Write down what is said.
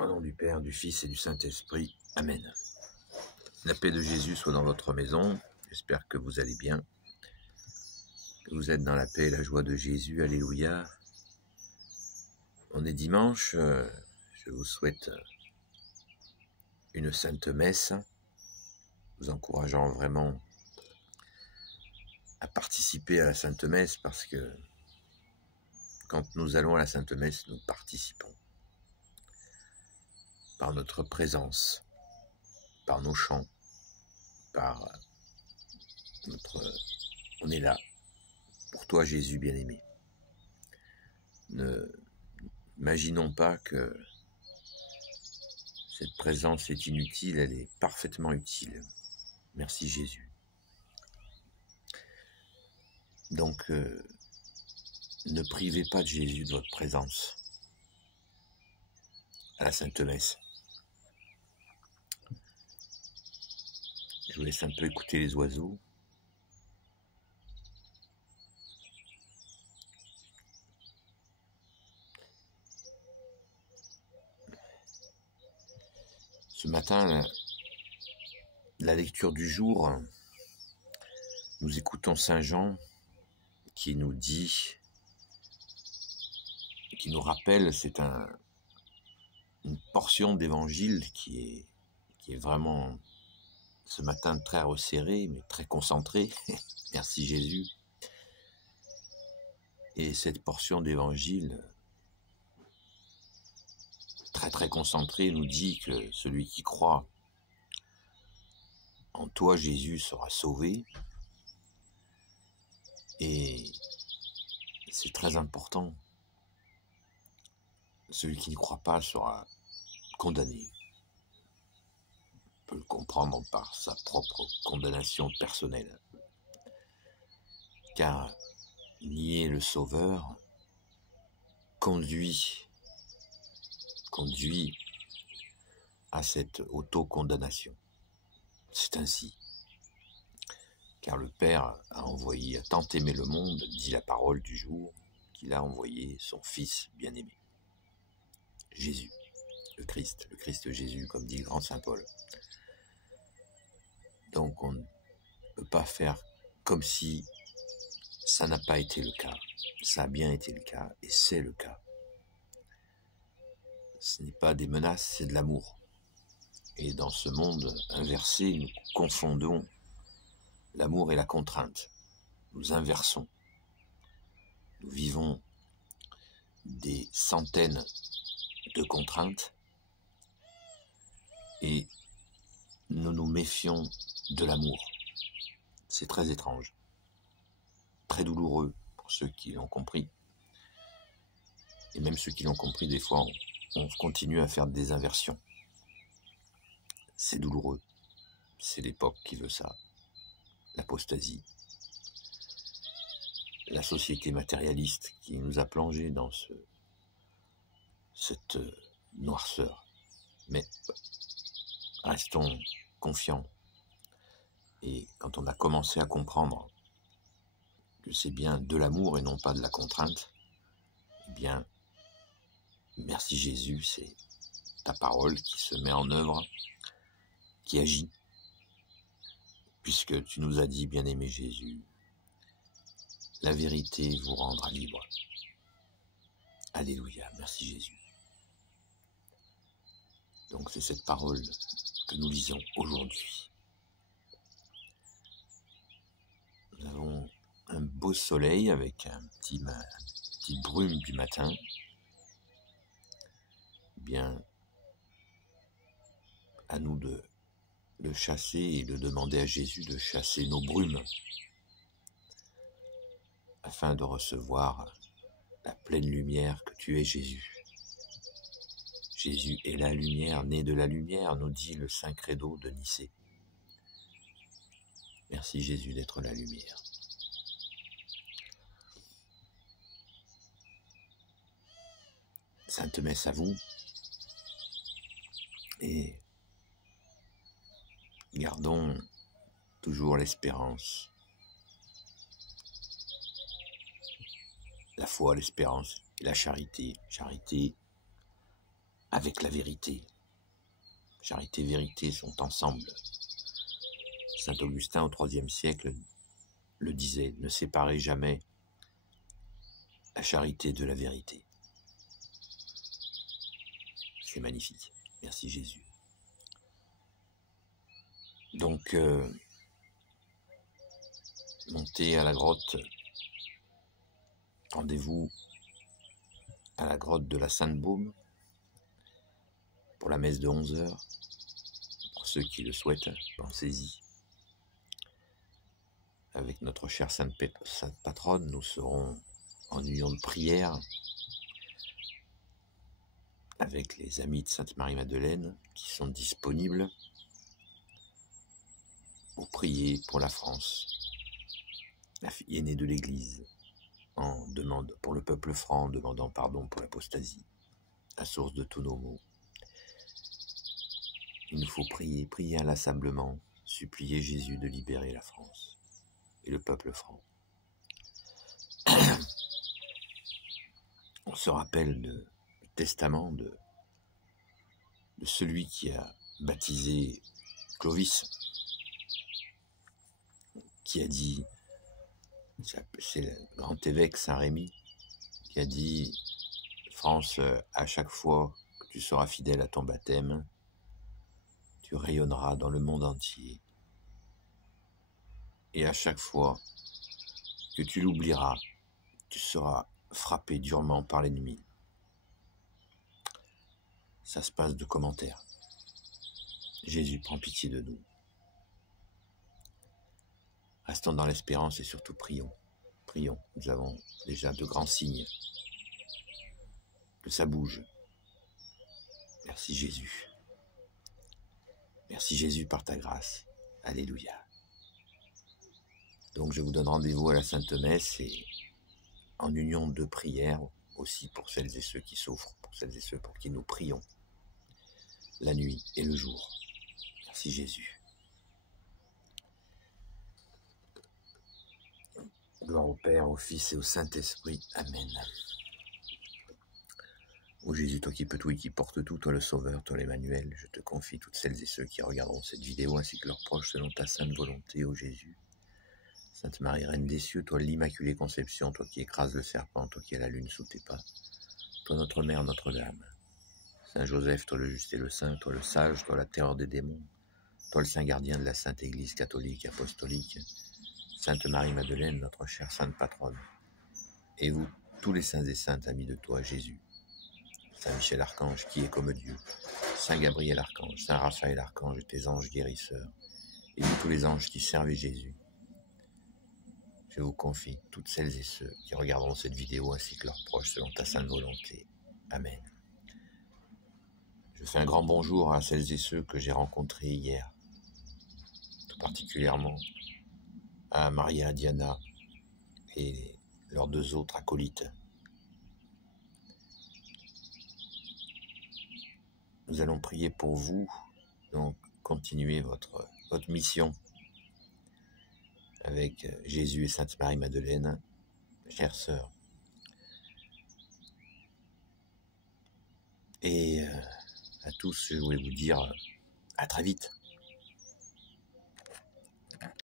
Au nom du Père, du Fils et du Saint-Esprit. Amen. La paix de Jésus soit dans votre maison. J'espère que vous allez bien. Que vous êtes dans la paix et la joie de Jésus. Alléluia. On est dimanche. Je vous souhaite une sainte messe. Vous encourageant vraiment à participer à la sainte messe parce que quand nous allons à la sainte messe, nous participons par notre présence, par nos chants, par notre... On est là pour toi, Jésus bien-aimé. Ne imaginons pas que cette présence est inutile, elle est parfaitement utile. Merci Jésus. Donc, ne privez pas de Jésus de votre présence à la Sainte Messe. Je vous laisse un peu écouter les oiseaux. Ce matin, la lecture du jour, nous écoutons Saint Jean qui nous dit, qui nous rappelle, c'est une portion d'évangile qui est vraiment ce matin très resserrée, mais très concentrée. Merci Jésus. Et cette portion d'évangile très concentrée nous dit que celui qui croit en toi, Jésus, sera sauvé. Et c'est très important. Celui qui n'y croit pas sera condamné. On peut le comprendre par sa propre condamnation personnelle. Car nier le Sauveur conduit à cette auto-condamnation. C'est ainsi. Car le Père a tant aimé le monde, dit la parole du jour, qu'il a envoyé son Fils bien-aimé. Jésus, le Christ Jésus, comme dit le grand Saint Paul. Donc on ne peut pas faire comme si ça n'a pas été le cas. Ça a bien été le cas, et c'est le cas. Ce n'est pas des menaces, c'est de l'amour. Et dans ce monde inversé, nous confondons l'amour et la contrainte. Nous inversons. Nous vivons des centaines de contraintes et nous nous méfions de l'amour. C'est très étrange, très douloureux pour ceux qui l'ont compris. Et même ceux qui l'ont compris, des fois, on continue à faire des inversions. C'est douloureux. C'est l'époque qui veut ça. L'apostasie. La société matérialiste qui nous a plongés dans cette noirceur. Mais restons confiants. Et quand on a commencé à comprendre que c'est bien de l'amour et non pas de la contrainte, eh bien, merci Jésus, c'est ta parole qui se met en œuvre, qui agit, puisque tu nous as dit, bien-aimé Jésus, la vérité vous rendra libre. Alléluia, merci Jésus. Donc c'est cette parole que nous lisons aujourd'hui. Nous avons un beau soleil avec une petite brume du matin. Bien, à nous de chasser et de demander à Jésus de chasser nos brumes afin de recevoir la pleine lumière que tu es, Jésus. Jésus est la lumière, né de la lumière, nous dit le Saint Credo de Nicée. Merci Jésus d'être la lumière. Sainte Messe à vous et gardons toujours l'espérance, la foi, l'espérance et la charité. Charité avec la vérité. Charité et vérité sont ensemble. Saint Augustin au IIIe siècle le disait, ne séparez jamais la charité de la vérité. C'est magnifique. Merci Jésus. Donc, montez à la grotte. Rendez-vous à la grotte de la Sainte-Baume pour la messe de 11h. Pour ceux qui le souhaitent, pensez-y. Avec notre chère Sainte Patronne, nous serons en union de prière avec les amis de Sainte Marie-Madeleine qui sont disponibles pour prier pour la France, la fille aînée de l'Église, en demande pour le peuple franc, en demandant pardon pour l'apostasie, la source de tous nos maux. Il nous faut prier, prier inlassablement, supplier Jésus de libérer la France et le peuple franc. On se rappelle du testament de celui qui a baptisé Clovis, qui a dit, c'est le grand évêque Saint-Rémy, qui a dit, France, à chaque fois que tu seras fidèle à ton baptême, tu rayonneras dans le monde entier. Et à chaque fois que tu l'oublieras, tu seras frappé durement par l'ennemi. Ça se passe de commentaires. Jésus prend pitié de nous. Restons dans l'espérance et surtout prions. Prions. Nous avons déjà de grands signes que ça bouge. Merci Jésus. Merci Jésus par ta grâce. Alléluia. Donc je vous donne rendez-vous à la Sainte Messe et en union de prière aussi pour celles et ceux qui souffrent, pour celles et ceux pour qui nous prions la nuit et le jour. Merci Jésus. Gloire au Père, au Fils et au Saint-Esprit. Amen. Ô Jésus, toi qui peux tout et qui portes tout, toi le Sauveur, toi l'Emmanuel, je te confie toutes celles et ceux qui regarderont cette vidéo ainsi que leurs proches selon ta sainte volonté, ô Jésus. Sainte Marie, Reine des cieux, toi l'Immaculée Conception, toi qui écrases le serpent, toi qui as la lune sous tes pas, toi notre Mère, Notre-Dame. Saint Joseph, toi le juste et le saint, toi le sage, toi la terreur des démons, toi le saint gardien de la Sainte Église catholique et apostolique, Sainte Marie-Madeleine, notre chère Sainte Patronne, et vous, tous les saints et saintes amis de toi, Jésus, Saint Michel Archange, qui est comme Dieu, Saint Gabriel Archange, Saint Raphaël Archange et tes anges guérisseurs, et vous tous les anges qui servent Jésus, je vous confie toutes celles et ceux qui regarderont cette vidéo ainsi que leurs proches selon ta sainte volonté. Amen. Je fais un grand bonjour à celles et ceux que j'ai rencontrés hier, tout particulièrement à Maria Diana et leurs deux autres acolytes. Nous allons prier pour vous, donc continuez votre mission avec Jésus et Sainte Marie-Madeleine, chères sœurs. Et à tous, je voulais vous dire à très vite.